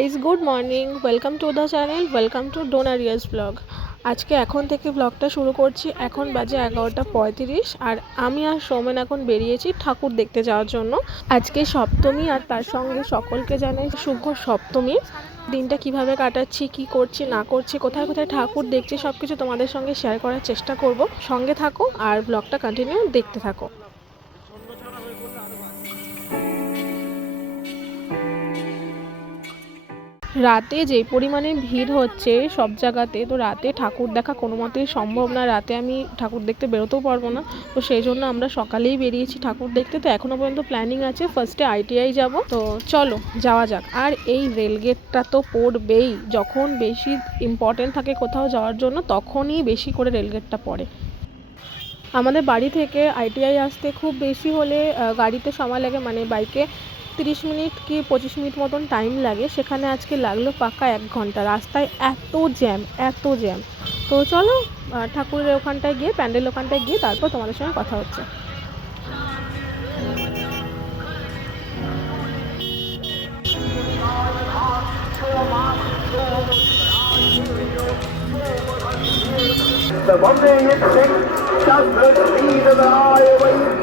Guys good morning welcome to the channel welcome to ডোনারিয়াস blog আজকে এখন থেকে ব্লগটা শুরু করছি। এখন বাজে এগারোটা পঁয়ত্রিশ আর আমি আর সৌমেন এখন বেরিয়েছি ঠাকুর দেখতে যাওয়ার জন্য। আজকে সপ্তমী আর তার সঙ্গে সকলকে জানাই শুভ সপ্তমী। দিনটা কীভাবে কাটাচ্ছি, কি করছি, না করছি, কোথায় কোথায় ঠাকুর দেখছি সব কিছু তোমাদের সঙ্গে শেয়ার করার চেষ্টা করব। সঙ্গে থাকো আর ব্লগটা কন্টিনিউ দেখতে থাকো। রাতে যে পরিমাণে ভিড় হচ্ছে সব জায়গাতে, তো রাতে ঠাকুর দেখা কোনো মতেই সম্ভব না। রাতে আমি ঠাকুর দেখতে বেরোতেও পারব না। তো সেই জন্য আমরা সকালেই বেরিয়েছি ঠাকুর দেখতে। তো এখনও পর্যন্ত প্ল্যানিং আছে ফার্স্টে আইটিআই যাব। তো চলো, যাওয়া যাক। আর এই রেলগেটটা তো পড়বেই। যখন বেশি ইম্পর্টেন্ট থাকে কোথাও যাওয়ার জন্য, তখনই বেশি করে রেলগেটটা পড়ে। আমাদের বাড়ি থেকে আইটিআই আসতে খুব বেশি হলে গাড়িতে সময় লাগে। মানে বাইকে তিরিশ মিনিট কি পঁচিশ মিনিট মতন টাইম লাগে, সেখানে আজকে লাগল পাকা এক ঘণ্টা। রাস্তায় এত জ্যাম এত জ্যাম তো চলো ঠাকুরের ওখানটায় গিয়ে, প্যান্ডেল ওখানটায় গিয়ে তারপর তোমাদের সঙ্গে কথা হচ্ছে। The one thing it thinks does the speed of the highway.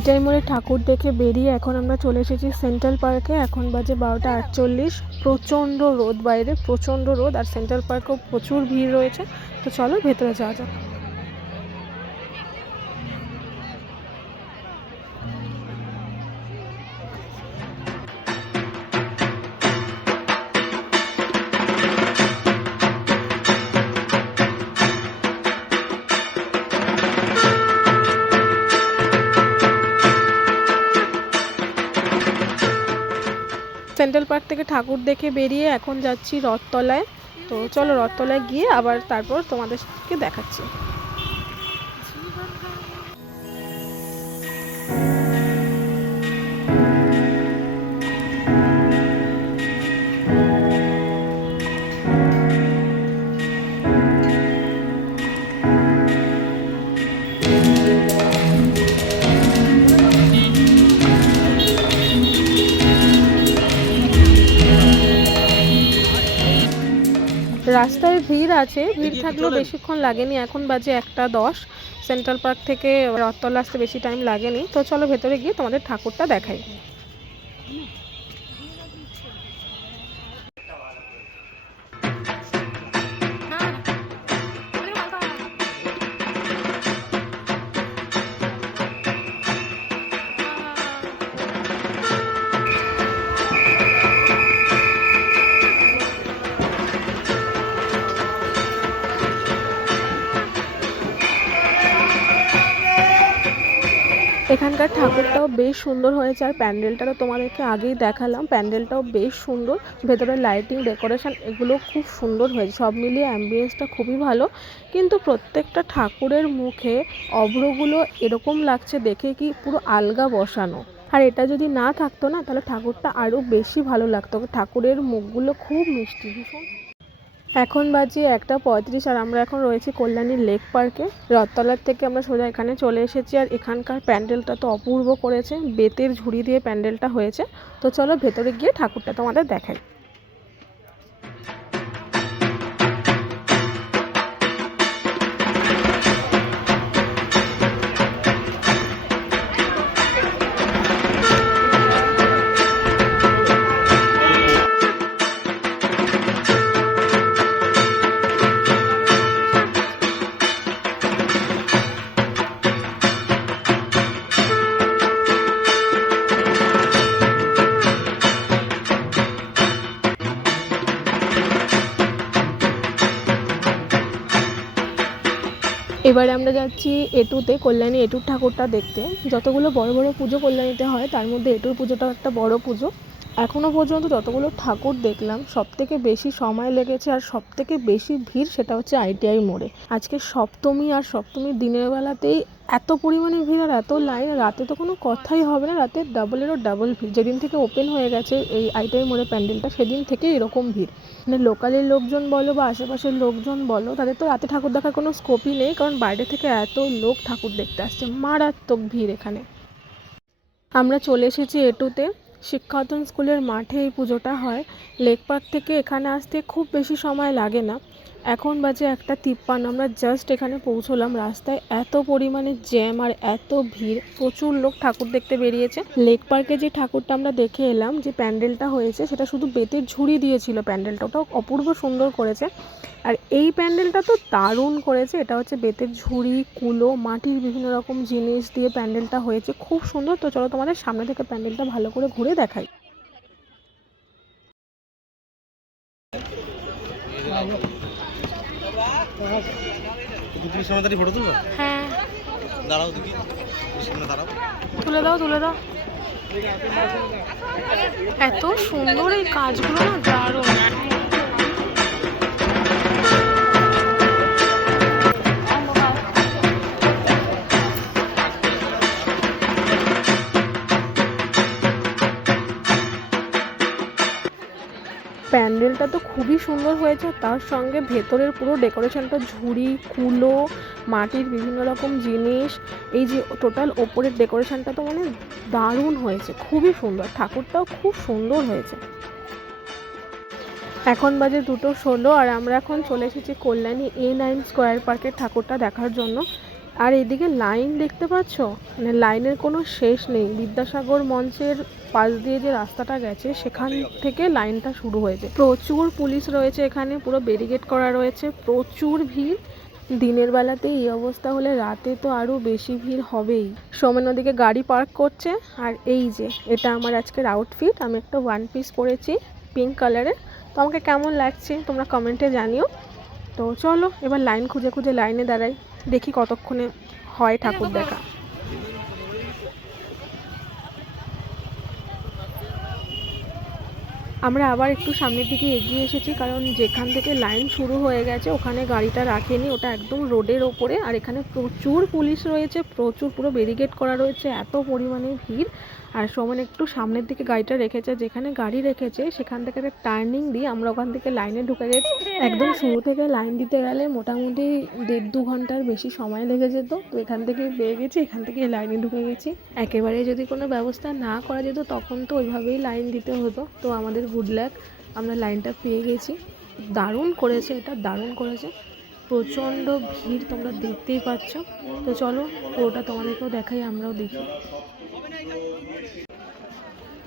আইটাই মোড়ে ঠাকুর দেখে বেরিয়ে এখন আমরা চলে এসেছি সেন্ট্রাল পার্কে। এখন বাজে বারোটা আটচল্লিশ। প্রচণ্ড রোদ বাইরে, প্রচণ্ড রোদ। আর সেন্ট্রাল পার্কেও প্রচুর ভিড় রয়েছে। তো চলো ভেতরে যাওয়া যাক। পার্ক থেকে ঠাকুর দেখে বেরিয়ে এখন যাচ্ছি রথতলায়। তো চলো রথতলায় গিয়ে আবার তারপর তোমাদেরকে দেখাচ্ছি। রাস্তায় ভিড় আছে ভিড় থাকলেও বেশিক্ষণ লাগেনি। এখন বাজে একটা দশ। সেন্ট্রাল পার্ক থেকে রথতলা আসতে বেশি টাইম লাগেনি। তো চলো ভেতরে গিয়ে তোমাদের ঠাকুরটা দেখাই। এখানকার ঠাকুরটাও বেশ সুন্দর হয়েছে। আর প্যান্ডেলটাও তোমাদেরকে আগেই দেখালাম। প্যান্ডেলটাও বেশ সুন্দর। ভেতরে লাইটিং, ডেকোরেশন এগুলো খুব সুন্দর হয়েছে। সব মিলিয়ে অ্যাম্বিয়েন্সটা খুবই ভালো। কিন্তু প্রত্যেকটা ঠাকুরের মুখে অভ্রগুলো এরকম লাগছে দেখে কি পুরো আলগা বসানো। আর এটা যদি না থাকতো না, তাহলে ঠাকুরটা আরও বেশি ভালো লাগতো। ঠাকুরের মুখগুলো খুব মিষ্টি, ভীষণ এখন বাজে একটা পঁয়ত্রিশ আর আমরা এখন রয়েছি কল্যাণীর লেক পার্কে। রথতলার থেকে আমরা সোজা এখানে চলে এসেছি আর এখানকার প্যান্ডেলটা তো অপূর্ব করেছে। বেতের ঝুড়ি দিয়ে প্যান্ডেলটা হয়েছে। তো চলো ভেতরে গিয়ে ঠাকুরটা তোমাদের দেখাই। আমরা যাচ্ছি এটুতে, কল্যাণী এটুর ঠাকুরটা দেখতে। যতগুলো বড় বড় পুজো কল্যাণীতে হয়, তার মধ্যে এটুর পুজোটাও একটা বড় পুজো। এখনও পর্যন্ত যতগুলো ঠাকুর দেখলাম সব থেকে বেশি সময় লেগেছে আর সব থেকে বেশি ভিড় সেটা হচ্ছে আইটিআই মোড়ে। আজকে সপ্তমী আর সপ্তমীর দিনের বেলাতেই এত পরিমাণে ভিড় আর এত লাইন, রাতে তো কোনো কথাই হবে না, রাতে ডাবলেরও ডাবল ভিড়। যেদিন থেকে ওপেন হয়ে গেছে এই আইটিআই মোড়ে প্যান্ডেলটা, সেদিন থেকে এরকম ভিড়। মানে লোকালের লোকজন বলো বা আশেপাশের লোকজন বলো, তাদের তো রাতে ঠাকুর দেখার কোনো স্কোপই নেই, কারণ বাইরে থেকে এত লোক ঠাকুর দেখতে আসছে। মারাত্মক ভিড় এখানে। আমরা চলে এসেছি এটুতে শিক্ষায়তন স্কুলের মাঠে এই পুজোটা হয়। লেক পার্ক থেকে এখানে আসতে খুব বেশি সময় লাগে না। এখন বাজে একটা তিপ্পান্ন, আমরা জাস্ট এখানে পৌঁছলাম রাস্তায়। এত পরিমাণে জ্যাম আর এত ভিড়, প্রচুর লোক ঠাকুর দেখতে বেরিয়েছে। লেক পার্কে যে ঠাকুরটা আমরা দেখে এলাম, যে প্যান্ডেলটা হয়েছে, সেটা শুধু বেতের ঝুড়ি দিয়েছিল প্যান্ডেলটা, ওটাও অপূর্ব সুন্দর করেছে। আর এই প্যান্ডেলটা তো দারুণ করেছে, এটা হচ্ছে বেতের ঝুড়ি, কুলো, মাটির বিভিন্ন রকম জিনিস দিয়ে প্যান্ডেলটা হয়েছে, খুব সুন্দর। তো চলো তোমাদের সামনে থেকে প্যান্ডেলটা ভালো করে ঘুরে দেখাই। সামনে দাঁড়িয়ে ফটো তুলবো? হ্যাঁ। দাঁড়াও দেখি। সামনে দাঁড়াও। তুলে দাও তুলে দাও। এত সুন্দর এই কাজগুলো না দারুণ। প্যান্ডেলটা তো খুবই সুন্দর হয়েছে, তার সঙ্গে ভেতরের পুরো ডেকোরেশনটা ঝুড়ি, কুলো, মাটির বিভিন্ন রকম জিনিস, এই যে টোটাল ওপরের ডেকোরেশনটা তো মানে দারুণ হয়েছে, খুবই সুন্দর, ঠাকুরটাও খুব সুন্দর হয়েছে। এখন বাজে দুটো ষোলো আর আমরা এখন চলে এসেছি কল্যাণী এ নাইন স্কোয়ার পার্কের ঠাকুরটা দেখার জন্য। আর এদিকে লাইন দেখতে পাচ্ছ? মানে লাইনের কোনো শেষ নেই। বিদ্যাসাগর মঞ্চের পাশ দিয়ে যে রাস্তাটা গেছে সেখান থেকে লাইনটা শুরু হয়েছে প্রচুর পুলিশ রয়েছে এখানে পুরো ব্যারিকেড করা রয়েছে। প্রচুর ভিড়। দিনের বেলাতে এই অবস্থা হলে রাতে তো আরও বেশি ভিড় হবেই। সোমেন ওদিকে গাড়ি পার্ক করছে। আর এই যে এটা আমার আজকের আউটফিট আমি একটা ওয়ান পিস পরেছি পিঙ্ক কালারের তো আমাকে কেমন লাগছে তোমরা কমেন্টে জানিও। তো চলো এবার লাইন খুঁজে খুঁজে লাইনে দাঁড়াই। দেখি কতক্ষণে হয় ঠাকুর দেখা। আমরা আবার একটু সামনের দিকে এগিয়ে এসেছি, কারণ যেখান থেকে লাইন শুরু হয়ে গেছে ওখানে গাড়িটা রাখেনি, ওটা একদম রোডের ওপরে, আর এখানে প্রচুর পুলিশ রয়েছে, প্রচুর পুরো ব্যারিকেড করা রয়েছে, এত পরিমাণে ভিড়। আর সমান একটু সামনের দিকে গাড়িটা রেখেছে, যেখানে গাড়ি রেখেছে, সেখান থেকে একটা টার্নিং দিয়ে আমরা ওখান থেকে লাইনে ঢুকে গেছি। একদম শুরু থেকে লাইন দিতে গেলে মোটামুটি দেড় দু ঘণ্টার বেশি সময় লেগে যেত। তো এখান থেকে পেয়ে গেছি, এখান থেকে লাইনে ঢুকে গেছি। একেবারে যদি কোনো ব্যবস্থা না করা যেত, তখন তো ওইভাবেই লাইন দিতে হতো। তো আমাদের গুড লাক আমরা লাইনটা পেয়ে গেছি। দারুণ করেছে এটা, দারুণ করেছে। প্রচণ্ড ভিড় তোমরা দেখতেই পাচ্ছ। তো চলো, পুরোটা তোমাদেরকেও দেখাই, আমরাও দেখি।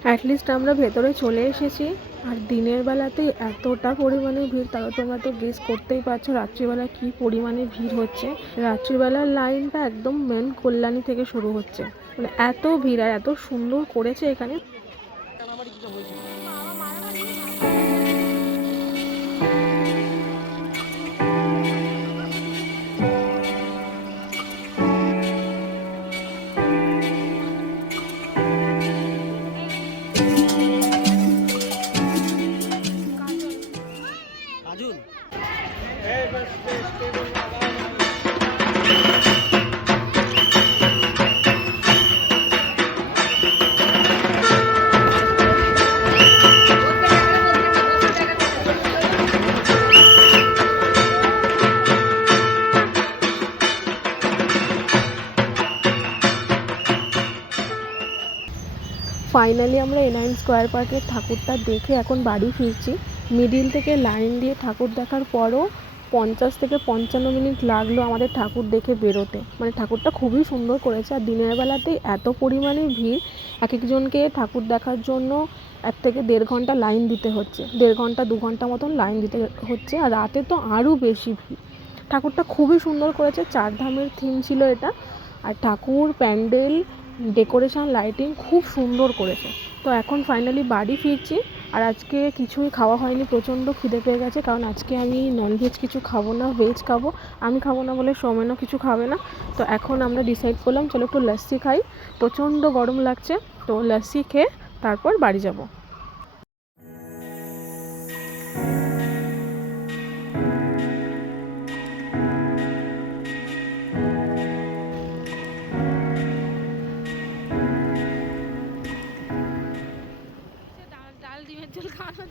অ্যাটলিস্ট আমরা ভেতরে চলে এসেছি, আর দিনের বেলাতে এতটা পরিমাণে ভিড় তাহলে তোমরা তো গেস করতেই পারছ রাত্রিবেলা কি পরিমাণে ভিড় হচ্ছে। রাত্রিবেলার লাইনটা একদম মেন কল্যাণী থেকে শুরু হচ্ছে। মানে এত ভিড় আর এত সুন্দর করেছে এখানে। ফাইনালি আমরা এনআইন স্কোয়ার পার্কের ঠাকুরটা দেখে এখন বাড়ি ফিরছি। মিডিল থেকে লাইন দিয়ে ঠাকুর দেখার পরও পঞ্চাশ থেকে পঞ্চান্ন মিনিট লাগল আমাদের ঠাকুর দেখে বেরোতে। মানে ঠাকুরটা খুবই সুন্দর করেছে আর দিনের বেলাতেই এত পরিমাণে ভিড়, এক একজনকে ঠাকুর দেখার জন্য এক থেকে দেড় ঘণ্টা লাইন দিতে হচ্ছে। দেড় ঘণ্টা, দু ঘণ্টা মতন লাইন দিতে হচ্ছে আর রাতে তো আরও বেশি ভিড়। ঠাকুরটা খুবই সুন্দর করেছে, চার ধামের থিম ছিল এটা। আর ঠাকুর, প্যান্ডেল ডেকোরেশন, লাইটিং খুব সুন্দর করেছে। তো এখন ফাইনালি বাড়ি ফিরছি আর আজকে কিছুই খাওয়া হয়নি, প্রচণ্ড খিদে পেয়ে গেছে কারণ আজকে আমি ননভেজ কিছু খাব না ভেজ খাব, আমি খাব না বলে সৌমেনও কিছু খাবে না। তো এখন আমরা ডিসাইড করলাম, চলো একটু লস্যি খাই। প্রচণ্ড গরম লাগছে, তো লস্যি খেয়ে তারপর বাড়ি যাব।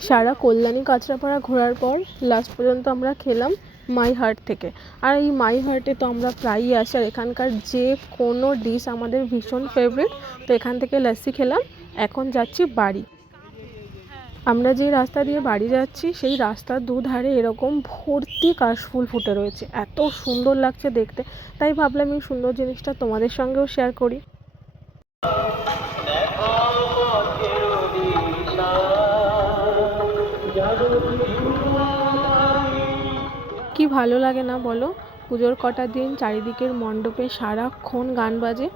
সারা কল্যাণী কাঁচরাপাড়া ঘোরার পর লাস্ট পর্যন্ত আমরা খেলাম মাই হার্ট থেকে। আর এই মাই হার্টে তো আমরা প্রায়ই আসি, আর এখানকার যে কোনো ডিশ আমাদের ভীষণ ফেভারিট তো এখান থেকে লস্যি খেলাম। এখন যাচ্ছি বাড়ি। আমরা যে রাস্তা দিয়ে বাড়ি যাচ্ছি, সেই রাস্তার দুধারে এরকম ভর্তি কাশফুল ফুটে রয়েছে। এত সুন্দর লাগছে দেখতে। তাই ভাবলাম এই সুন্দর জিনিসটা তোমাদের সঙ্গেও শেয়ার করি। কি ভালো লাগে না বলো? পুজোর কটা দিন চারিদিকের মণ্ডপে সারাক্ষণ গান বাজে।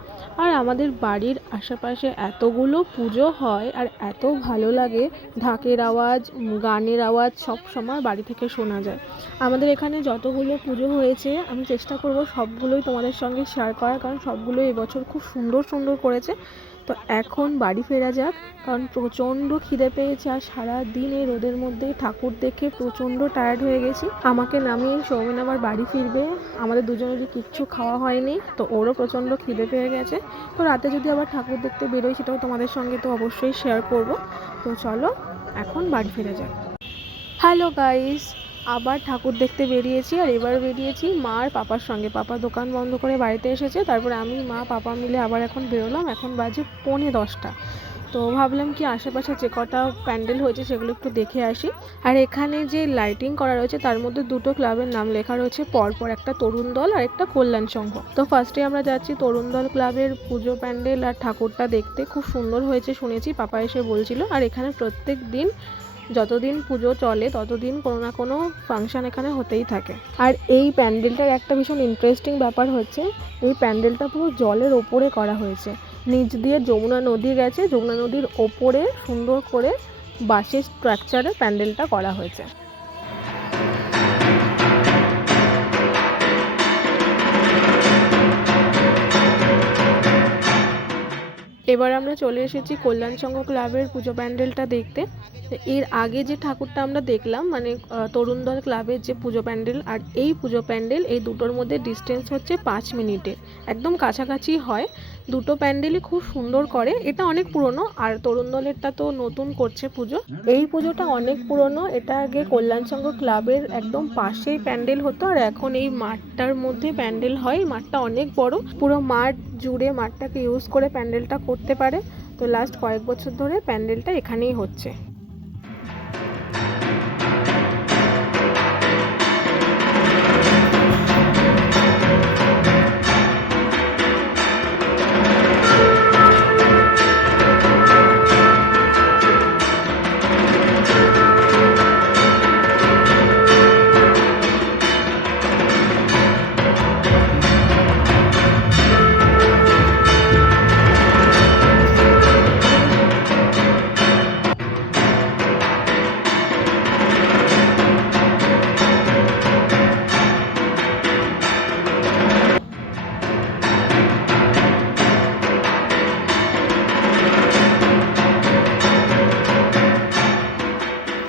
আর আমাদের বাড়ির আশেপাশে এতগুলো পুজো হয় আর এত ভালো লাগে, ঢাকের আওয়াজ, গানের আওয়াজ সব সময় বাড়ি থেকে শোনা যায়। আমাদের এখানে যতগুলো পুজো হয়েছে, আমি চেষ্টা করব সবগুলোই তোমাদের সঙ্গে শেয়ার করার, কারণ সবগুলো এবছর খুব সুন্দর সুন্দর করেছে। তো এখন বাড়ি ফেরা যাক, কারণ প্রচণ্ড খিদে পেয়েছে আর সারাদিন এই রোদের মধ্যে ঠাকুর দেখে প্রচণ্ড টায়ার্ড হয়ে গেছি। আমাকে নামিয়ে সৌমেন আবার বাড়ি ফিরবে। আমাদের দুজনেরই কিচ্ছু খাওয়া হয়নি, তো ওরও প্রচণ্ড খিদে পেয়ে গেছে। তো রাতে যদি আবার ঠাকুর দেখতে বেরোই, সেটাও তোমাদের সঙ্গে তো অবশ্যই শেয়ার করব। তো চলো, এখন বাড়ি ফিরে যাক। হ্যালো গাইস আবার ঠাকুর দেখতে বেরিয়েছি আর এবার বেরিয়েছি মা আর পাপার সঙ্গে। পাপা দোকান বন্ধ করে বাড়িতে এসেছে, তারপরে আমি, মা, পাপা মিলে আবার এখন বেরোলাম। এখন বাজে পৌনে দশটা। তো ভাবলাম কি আশেপাশে যে কটা প্যান্ডেল হয়েছে সেগুলো একটু দেখে আসি। আর এখানে যে লাইটিং করা রয়েছে, তার মধ্যে দুটো ক্লাবের নাম লেখা রয়েছে, পরপর একটা তরুণ দল আর একটা কল্যাণ সংঘ। তো ফার্স্টে আমরা যাচ্ছি তরুণ দল ক্লাবের পুজো প্যান্ডেল আর ঠাকুরটা দেখতে। খুব সুন্দর হয়েছে শুনেছি, পাপা এসে বলছিল। আর এখানে প্রত্যেক দিন যতদিন পুজো চলে, ততদিন কোনো না কোনো ফাংশন এখানে হতেই থাকে। আর এই প্যান্ডেলটার একটা ভীষণ ইন্টারেস্টিং ব্যাপার হচ্ছে, এই প্যান্ডেলটা পুরো জলের ওপরে করা হয়েছে। নিচ দিয়ে যমুনা নদী গেছে, যমুনা নদীর ওপরে সুন্দর করে বাঁশের স্ট্রাকচারে প্যান্ডেলটা করা হয়েছে। এবার আমরা চলে এসেছি কল্যাণ সংঘ ক্লাবের পুজো প্যান্ডেলটা দেখতে। এর আগে যে ঠাকুরটা আমরা দেখলাম মানে তরুণ দল ক্লাবের যে পুজো প্যান্ডেল, আর এই পুজো প্যান্ডেল এই দুটোর মধ্যে ডিস্টেন্স হচ্ছে পাঁচ মিনিটের একদম কাছাকাছি হয়। দুটো প্যান্ডেলই খুব সুন্দর করে। এটা অনেক পুরনো, আর তরুণ দলেরটা তো নতুন করছে পুজো। এই পুজোটা অনেক পুরনো, এটা আগে কল্যাণ সংঘ ক্লাবের একদম পাশেই প্যান্ডেল হতো, আর এখন এই মাঠটার মধ্যে প্যান্ডেল হয়। মাঠটা অনেক বড়, পুরো মাঠ জুড়ে মাঠটাকে ইউজ করে প্যান্ডেলটা করতে পারে। তো লাস্ট কয়েক বছর ধরে প্যান্ডেলটা এখানেই হচ্ছে।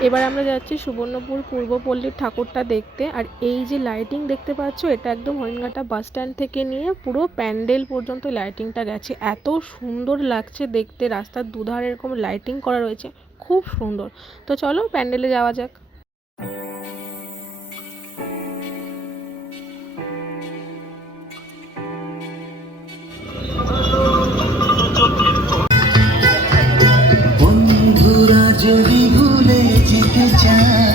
এবার আমরা যাচ্ছি সুবর্ণপুর পূর্বপল্লীর ঠাকুরটা দেখতে। আর এই যে লাইটিং দেখতে পাচ্ছ, এটা একদম হরিণঘাটা বাস স্ট্যান্ড থেকে নিয়ে পুরো প্যান্ডেল পর্যন্ত লাইটিংটা গেছে। এত সুন্দর লাগছে দেখতে, রাস্তার দুধারে এরকম লাইটিং করা রয়েছে, খুব সুন্দর। তো চলো প্যান্ডেলে যাওয়া যাক। যদি যেতে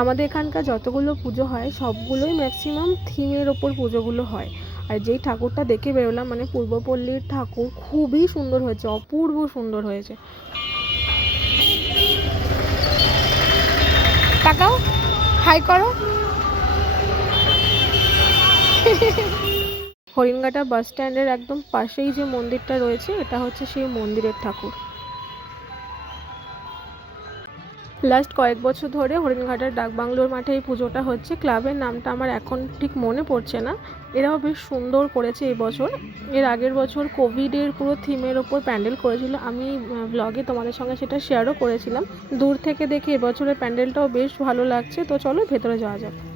আমাদের এখানকার যতগুলো পুজো হয়, সবগুলোই ম্যাক্সিমাম থিমের ওপর পুজোগুলো হয়। আর যেই ঠাকুরটা দেখে বেরোলাম মানে পূর্বপল্লীর ঠাকুর খুবই সুন্দর হয়েছে, অপূর্ব সুন্দর হয়েছে। তাকাও, হাই করো। হরিণঘাটা বাস স্ট্যান্ডের একদম পাশেই যে মন্দিরটা রয়েছে, এটা হচ্ছে সেই মন্দিরের ঠাকুর। লাস্ট কয়েক বছর ধরে হরিণঘাটার ডাকবাংলোর মাঠে এই পুজোটা হচ্ছে। ক্লাবের নামটা আমার এখন ঠিক মনে পড়ছে না। এরাও বেশ সুন্দর করেছে এই বছর। এর আগের বছর কোভিডের পুরো থিমের ওপর প্যান্ডেল করেছিল। আমি ব্লগে তোমাদের সঙ্গে সেটা শেয়ারও করেছিলাম। দূর থেকে দেখে এবছরের প্যান্ডেলটাও বেশ ভালো লাগছে। তো চলো ভেতরে যাওয়া যাক।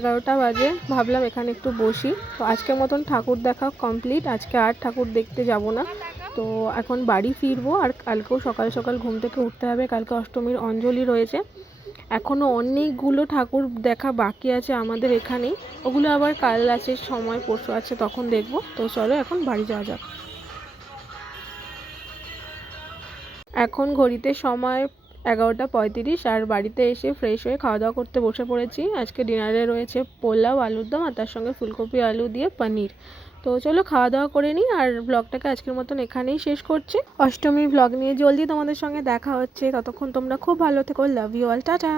এগারোটা বাজে, ভাবলাম এখানে একটু বসি। তো আজকের মতন ঠাকুর দেখা কমপ্লিট আজকে আর ঠাকুর দেখতে যাব না। তো এখন বাড়ি ফিরবো, আর কালকেও সকাল সকাল ঘুম থেকে উঠতে হবে, কালকে অষ্টমীর অঞ্জলি রয়েছে। এখনও অনেকগুলো ঠাকুর দেখা বাকি আছে আমাদের এখানেই। ওগুলো আবার কাল আছে, সময় পরশু আছে, তখন দেখব। তো চলো এখন বাড়ি যাওয়া যাক। এখন ঘড়িতে সময় এগারোটা পঁয়ত্রিশ আর বাড়িতে এসে ফ্রেশ হয়ে খাওয়া দাওয়া করতে বসে পড়েছি। আজকে ডিনারে রয়েছে পোলাও, আলুর দম আর তার সঙ্গে ফুলকপি, আলু দিয়ে পনির। তো চলো খাওয়া দাওয়া করে নিই আর ব্লগটাকে আজকের মতন এখানেই শেষ করছি। অষ্টমীর ব্লগ নিয়ে জলদি তোমাদের সঙ্গে দেখা হচ্ছে। ততক্ষণ তোমরা খুব ভালো থেকো। Love you all tata